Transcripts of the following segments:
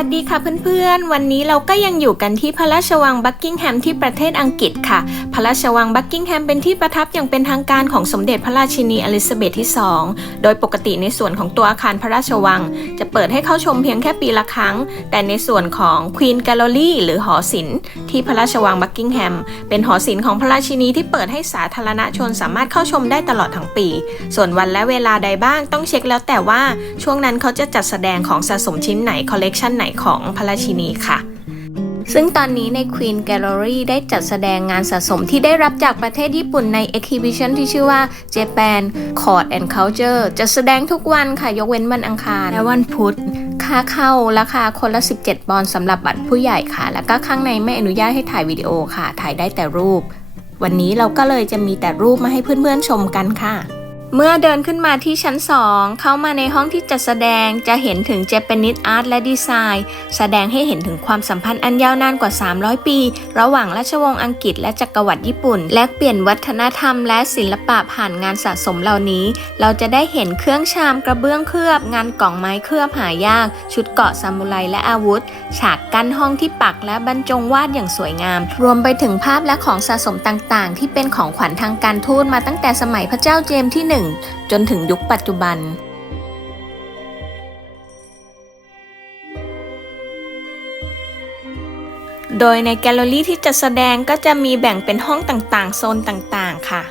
วัสดีค่ะเพื่อนๆ วันนี้เราก็ยังอยู่กันที่พระราชวังบักกิงแฮมที่ประเทศอังกฤษค่ะ พระราชวังบักกิงแฮมเป็นที่ประทับอย่างเป็นทางการของสมเด็จพระราชินีอลิซาเบธที่ 2 โดยปกติในส่วนของตัวอาคารพระราชวัง จะเปิดให้เข้าชมเพียงแค่ปีละครั้ง แต่ในส่วนของ Queen Gallery หรือหอศิลป์ที่พระราชวังบักกิงแฮมเป็นหอศิลป์ของพระราชินีที่เปิดให้สาธารณชนสามารถเข้าชมได้ตลอดทั้งปี ส่วนวันและเวลาใดบ้างต้องเช็คแล้วแต่ว่าช่วงนั้นเขาจะจัดแสดงของสะสมชิ้นไหนคอลเลกชันไหนของพระราชินีค่ะ ซึ่งตอนนี้ใน Queen Gallery ได้จัดแสดงงานสะสมที่ได้รับจากประเทศญี่ปุ่นใน Exhibition ที่ชื่อว่า Japan Court and Culture จะแสดงทุกวันค่ะยกเว้นวันอังคาร และวันพุธค่าเข้าราคาคนละ 17ปอนด์สำหรับบัตรผู้ใหญ่ค่ะ แล้วก็ข้างในไม่อนุญาตให้ถ่ายวิดีโอค่ะ ถ่ายได้แต่รูป วันนี้เราก็เลยจะมีแต่รูปมาให้เพื่อนๆชมกันค่ะ เมื่อเดินขึ้นมาที่ชั้น 2 เข้ามาในห้องที่จัดแสดงจะเห็นถึง Japanese Art และดีไซน์แสดงให้เห็นถึงความสัมพันธ์อันยาวนานกว่า 300 ปี ระหว่างราชวงศ์อังกฤษและจักรวรรดิญี่ปุ่น แลกเปลี่ยนวัฒนธรรมและศิลปะผ่านงานสะสมเหล่านี้ เราจะได้เห็นเครื่องชามกระเบื้องเคลือบ งานกล่องไม้เคลือบหายาก ชุดเกราะซามูไรและอาวุธ ฉากกั้นห้องที่ปักและบรรจงวาดอย่างสวยงาม รวมไปถึงภาพและของสะสมต่างๆ ที่เป็นของขวัญทางการทูตมาตั้งแต่สมัยพระเจ้าเจมส์ที่ 1จนถึงยุคปัจจุบัน โดยในแกลเลอรี่ที่จะแสดงก็จะมีแบ่งเป็นห้องต่างๆ โซนต่างๆ ค่ะ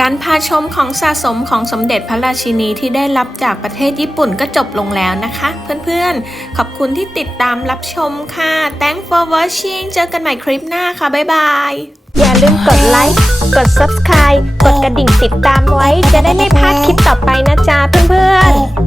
การพาชมของสะสมของสมเด็จพระราชินีที่ได้รับจากประเทศญี่ปุ่นก็จบลงแล้วนะคะ เพื่อนๆ ขอบคุณที่ติดตามรับชมค่ะ Thanks for watching เจอกันใหม่คลิปหน้าค่ะ บ๊ายบาย อย่าลืมกดไลค์ กด Subscribe กดกระดิ่งติดตามไว้ จะได้ไม่พลาดคลิปต่อไปนะจ๊ะเพื่อนๆ